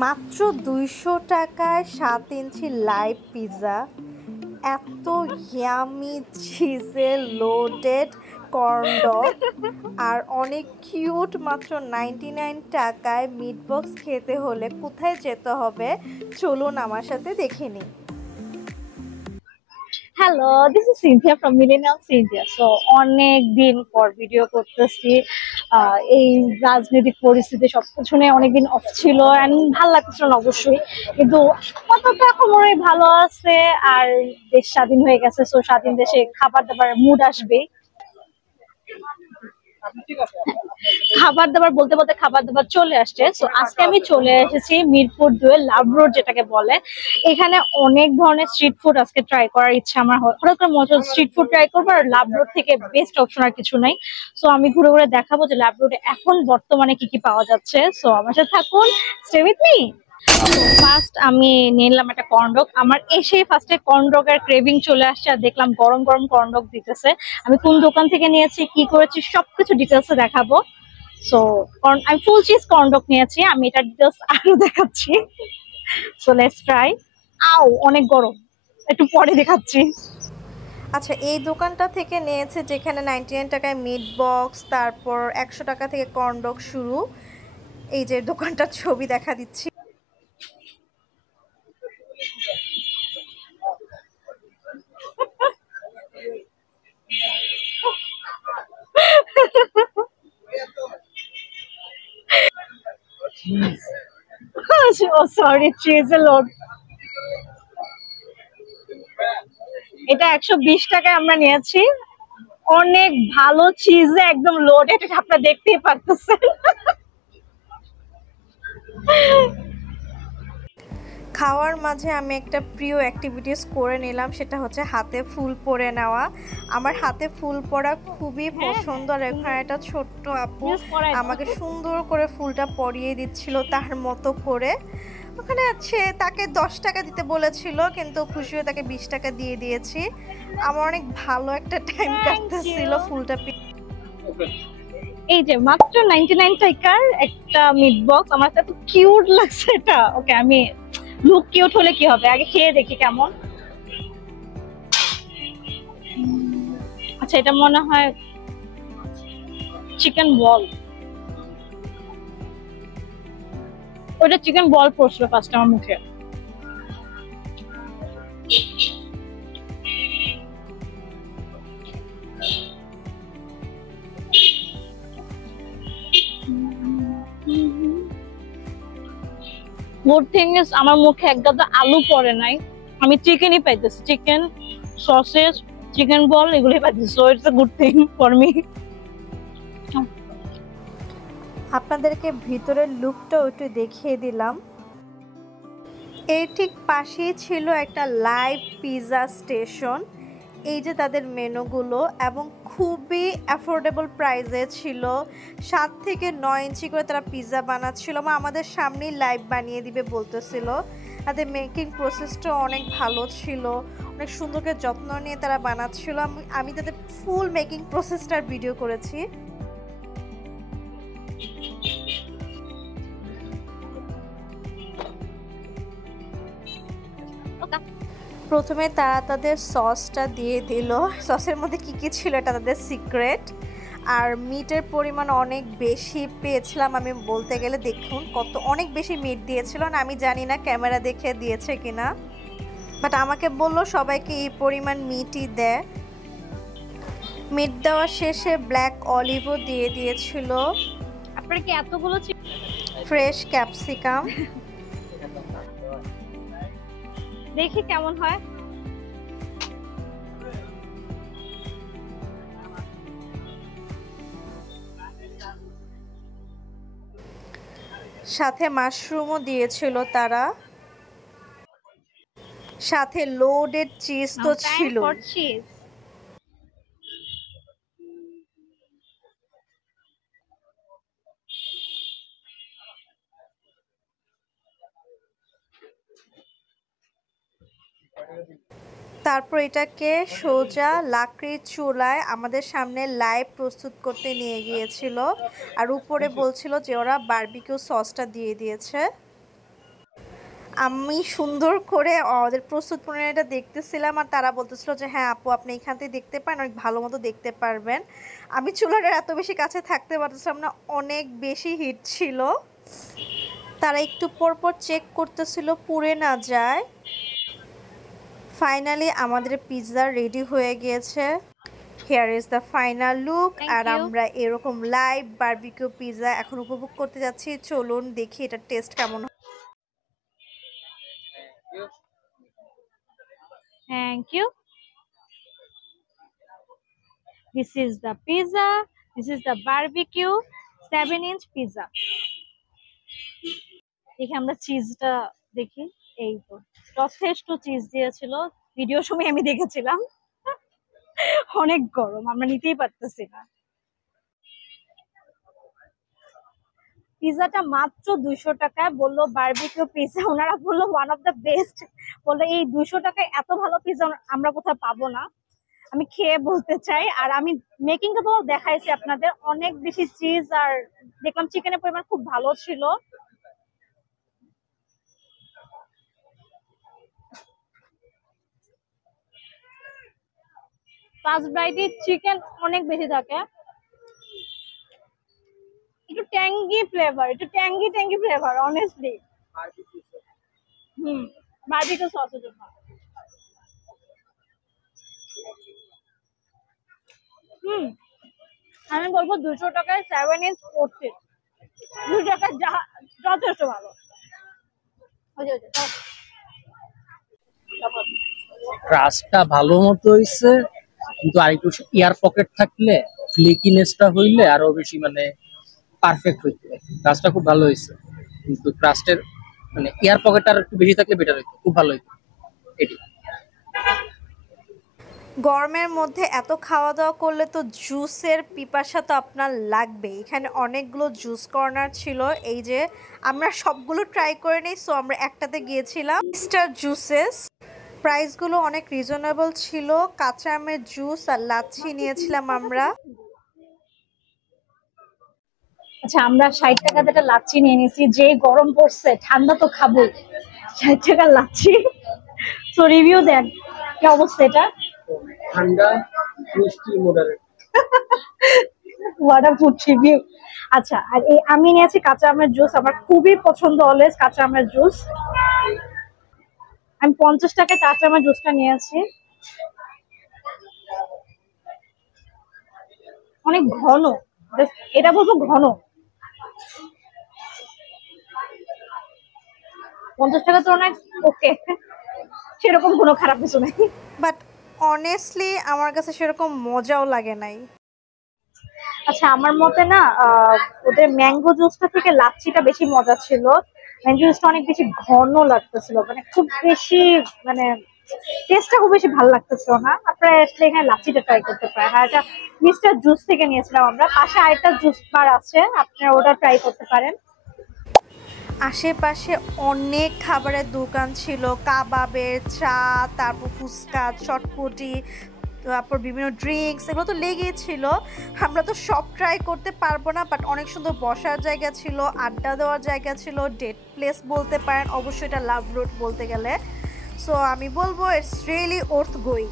মাত্র ২০০ টাকায় ৭ ইঞ্চি live pizza, এত ইয়ামি চিজে লোডেড কর্ন ডগ আর অনেক কিউট মাত্র 99 টাকায় মিট বক্স খেতে হলে কোথায় যেতে হবে চলুন আমার সাথে দেখে নিই। Hello, this is Cynthia from millennial Cynthia. So অনেক দিন পর ভিডিও করতেছি। এই রাজনৈতিক পরিস্থিতি সবকিছু নিয়ে অনেকদিন অফ ছিল অ্যান্ড ভালো লাগছিল না অবশ্যই, কিন্তু আপাতত এখন মনে হয় ভালো আছে। আর দেশ স্বাধীন হয়ে গেছে, সো স্বাধীন দেশে খাবার দাবার মুড আসবে। খাবার দাবার বলতে বলতে খাবার দাবার চলে আসছে। সো আজকে আমি চলে এসেছি মিরপুর 2 লাভ রোড যেটাকে বলে। এখানে অনেক ধরনের স্ট্রিট ফুড আজকে ট্রাই করার ইচ্ছা আমার। হঠাৎ করে মনে হচ্ছে স্ট্রিট ফুড ট্রাই করবো, আর লাভ রোড থেকে বেস্ট অপশন আর কিছু নাই। সো আমি ঘুরে ঘুরে দেখাবো যে লাভ রোডে এখন বর্তমানে কি কি পাওয়া যাচ্ছে। সো আমার সাথে থাকুন, স্টে উইথ মি। ফার্স্ট আমি নিলাম একটা কর্নডগ। আমার এসে ফার্স্টে কর্নডগের ক্রেভিং চলে আসছে, আর দেখলাম গরম গরম কর্নডগ দিতেছে। আমি কোন দোকান থেকে নিয়েছি, কি করেছি, সবকিছু ডিটেলসে দেখাবো। সো আমি ফুল চিজ কর্নডগ নিয়েছি, আমি এটা ডিটেলস আরো দেখাচ্ছি। So let's try. আও অনেক গরম, একটু পরে দেখাচ্ছি। আচ্ছা, এই দোকানটা থেকে নিয়েছে যেখানে 99 টাকায় মিট বক্স, তারপর 100 টাকা থেকে কর্ন ডগ শুরু। এই যে দোকানটার ছবি দেখা দিচ্ছি। ও সরি, চিজ লোড। এটা 120 টাকায় আমরা নিয়েছি। অনেক ভালো চিজ, একদম লোডেড, আপনারা দেখতেই পারতেছেন। খাওয়ার মাঝে আমি একটা প্রিয় অ্যাক্টিভিটিস করে নিলাম, সেটা হচ্ছে হাতে ফুল পরে নেওয়া। আমার হাতে ফুল পরা খুবই পছন্দ, আর এখানে একটা ছোট্ট আপু আমাকে সুন্দর করে ফুলটা পরিয়ে দিচ্ছিল তার মতো করে। ওখানে আছে তাকে 10 টাকা দিতে বলেছিল, কিন্তু খুশি হয়ে তাকে 20 টাকা দিয়ে দিয়েছি। আমার অনেক ভালো একটা টাইম কাটতেছিল ফুলটা। এই যে মাত্র 99 টাকার একটা মিট বক্স, আমার এত কিউট লাগছে এটা। ওকে, আমি লুক কিউট হলে কি হবে, আগে খেয়ে দেখি কেমন। আচ্ছা, এটা মনে হয় চিকেন বল। ওটা চিকেন বল পড়ছিল ফার্স্ট আমার মুখে। গুড থিং ইজ আমার মুখে এক গাদা আলু পড়ে নাই, আমি চিকেনই পাইতেছি। চিকেন সসেজ, চিকেন বল এগুলোই পাইতেছি। So it's a good thing for me. আপনাদেরকে ভিতরের লুকটাও একটু দেখিয়ে দিলাম। এর ঠিক পাশেই ছিল একটা লাইভ পিৎজা স্টেশন। এই যে তাদের মেনুগুলো, এবং খুবই অ্যাফোর্ডেবল প্রাইসে ছিল। 7 থেকে 9 ইঞ্চি করে তারা পিৎজা বানাচ্ছিল, বা আমাদের সামনেই লাইভ বানিয়ে দিবে বলতেছিল। তাদের মেকিং প্রসেসটাও অনেক ভালো ছিল, অনেক সুন্দর করে যত্ন নিয়ে তারা বানাচ্ছিল। আমি তাদের ফুল মেকিং প্রসেসটার ভিডিও করেছি। প্রথমে তারা তাদের সসটা দিয়ে দিল। সসের মধ্যে কি কি ছিল এটা তাদের সিক্রেট। আর মিটের পরিমাণ অনেক বেশি পেয়েছিলাম আমি বলতে গেলে। দেখুন কত অনেক বেশি মিট দিয়েছিল, না আমি জানি না ক্যামেরা দেখে দিয়েছে কিনা, বাট আমাকে বললো সবাইকে এই পরিমাণ মিটই দেয়। মিট দেওয়ার শেষে ব্ল্যাক অলিভও দিয়ে দিয়েছিল, আপনারা কি এতগুলো ফ্রেশ ক্যাপসিকাম। দেখি কেমন হয়। সাথে মাশরুমও দিয়েছিল তারা, সাথে লোডেড চিজ তো ছিল। তারপর এটাকে সোজা লাকড়ির চুলায় আমাদের সামনে লাইভ প্রস্তুত করতে নিয়ে গিয়েছিল, আর উপরে বলছিল যে ওরা বারবিকিউ সসটা দিয়ে দিয়েছে। আমি সুন্দর করে ওদের প্রস্তুত প্রণালীটা দেখতেছিলাম আর তারা বলতেছিল যে হ্যাঁ আপু আপনি এখান থেকে দেখতে পারেন, অনেক ভালো মতো দেখতে পারবেন। আমি চুলাটার এত বেশি কাছে থাকতে পারতেছিলাম না, অনেক বেশি হিট ছিল। তারা একটু পরপর চেক করতেছিল পুড়ে না যায়। ফাইনালি আমাদের পিৎজা রেডি হয়ে গিয়েছে। Here is the final look. আর আমরা এরকম লাইভ বারবিকিউ পিৎজা এখন উপভোগ করতে যাচ্ছি। চলুন দেখি এটার টেস্ট কেমন। Thank you. This is the pizza. This is the barbecue 7-inch pizza. দেখি আমরা চিজটা দেখি। এই তো যথেষ্ট চিজ দিয়েছিল, ভিডিওর সময় আমি দেখেছিলাম। অনেক গরম, আমরা নিতেই পারতেছি না। পিজাটা মাত্র 200 টাকায় বললো বারবিকিউ পিজা, ওনারা বললো ওয়ান অফ দ্য বেস্ট। বললো এই 200 টাকায় এত ভালো পিজা আমরা কোথাও পাবো না। আমি খেয়ে বলতে চাই। আর আমি মেকিংটা তো দেখাইছি আপনাদের, অনেক বেশি চিজ আর দেখলাম চিকেনের পরিমাণ খুব ভালো ছিল। ফার্স্ট বাইটে চিকেন অনেক বেশি থাকে, একটু ট্যাঙ্গি ফ্লেভার, একটু ট্যাঙ্গি ফ্লেভার অনেস্টলি। বারবিকিউ সসের জন্য। আমি বলবো 200 টাকায় 7-inch করছে, 200 টাকায় যথেষ্ট ভালো। ক্রাস্টটা ভালো মতো হইছে, কিন্তু আরেকটু এয়ার পকেট থাকলে ফ্লেকিনেসটা হইলে আরো বেশি মানে পারফেক্ট হইতো। ক্রাস্টটা খুব ভালো হয়েছে, কিন্তু ক্রাস্টের মানে এয়ার পকেটটা আর একটু বেশি থাকলে বেটার হইতো, খুব ভালো হইতো এটি। গরমের মধ্যে এত খাওয়া দাওয়া করলে তো জুসের পিপাসা তো আপনার লাগবে। এখানে অনেকগুলো জুস কর্নার ছিল, এই যে আমরা সবগুলো ট্রাই করে নিই। সো আমরা একটাতে গিয়েছিলাম মিস্টার জুসেস, প্রাইসগুলো অনেক রিজনেবল ছিল। কাঁচা আমের জুস আর লাচ্ছি নিয়েছিলাম আমরা। আচ্ছা আমরা 60 টাকাতে একটা লাচ্ছি নিয়ে নিয়েছি, যে গরম পড়ছে ঠান্ডা তো খাবোই। 60 টাকার লাচ্ছি। তো রিভিউ দেন কি অবস্থা এটা? ঠান্ডা মিষ্টি moderate. What a food review. আচ্ছা আর এই আমি নিয়েছি কাঁচা আমের জুস, আমার খুবই পছন্দ অলওয়েজ কাঁচা আমের জুস। আমি 50 টাকায় কাঁচা আমের জুসটা নিয়েছি। অনেক ঘন, এটা বলবো ঘন। 50 টাকা তো অনেক ওকে, সেরকম কোনো খারাপ কিছু নাই। বাট অনেস্টলি আমার কাছে সেরকম মজাও লাগে নাই। আচ্ছা আমার মতে না ওদের ম্যাঙ্গো জুসটা থেকে লাচ্ছিটা বেশি মজা ছিল। ম্যাঙ্গো জুসটা অনেক বেশি ঘন লাগতেছিল, মানে খুব বেশি মানে টেস্টটা খুব বেশি ভালো লাগতেছিল না। আপনারা আসলে এখানে লাচ্ছিটা ট্রাই করতে পারেন। আর এটা মিস্টার জুস থেকে নিয়েছিলাম আমরা, পাশে আরেকটা জুস বার আছে, আপনারা ওটা ট্রাই করতে পারেন। আশেপাশে অনেক খাবারের দোকান ছিল, কাবাবের, চা, তারপর ফুচকা, চটপটি, তারপর বিভিন্ন ড্রিঙ্কস, এগুলো তো লেগেই ছিল। আমরা তো সব ট্রাই করতে পারবো না, বাট অনেক সুন্দর বসার জায়গা ছিল, আড্ডা দেওয়ার জায়গা ছিল, ডেট প্লেস বলতে পারেন, অবশ্যই এটা লাভ রোড বলতে গেলে। সো আমি বলবো ইটস রিয়েলি ওর্থ গোয়িং।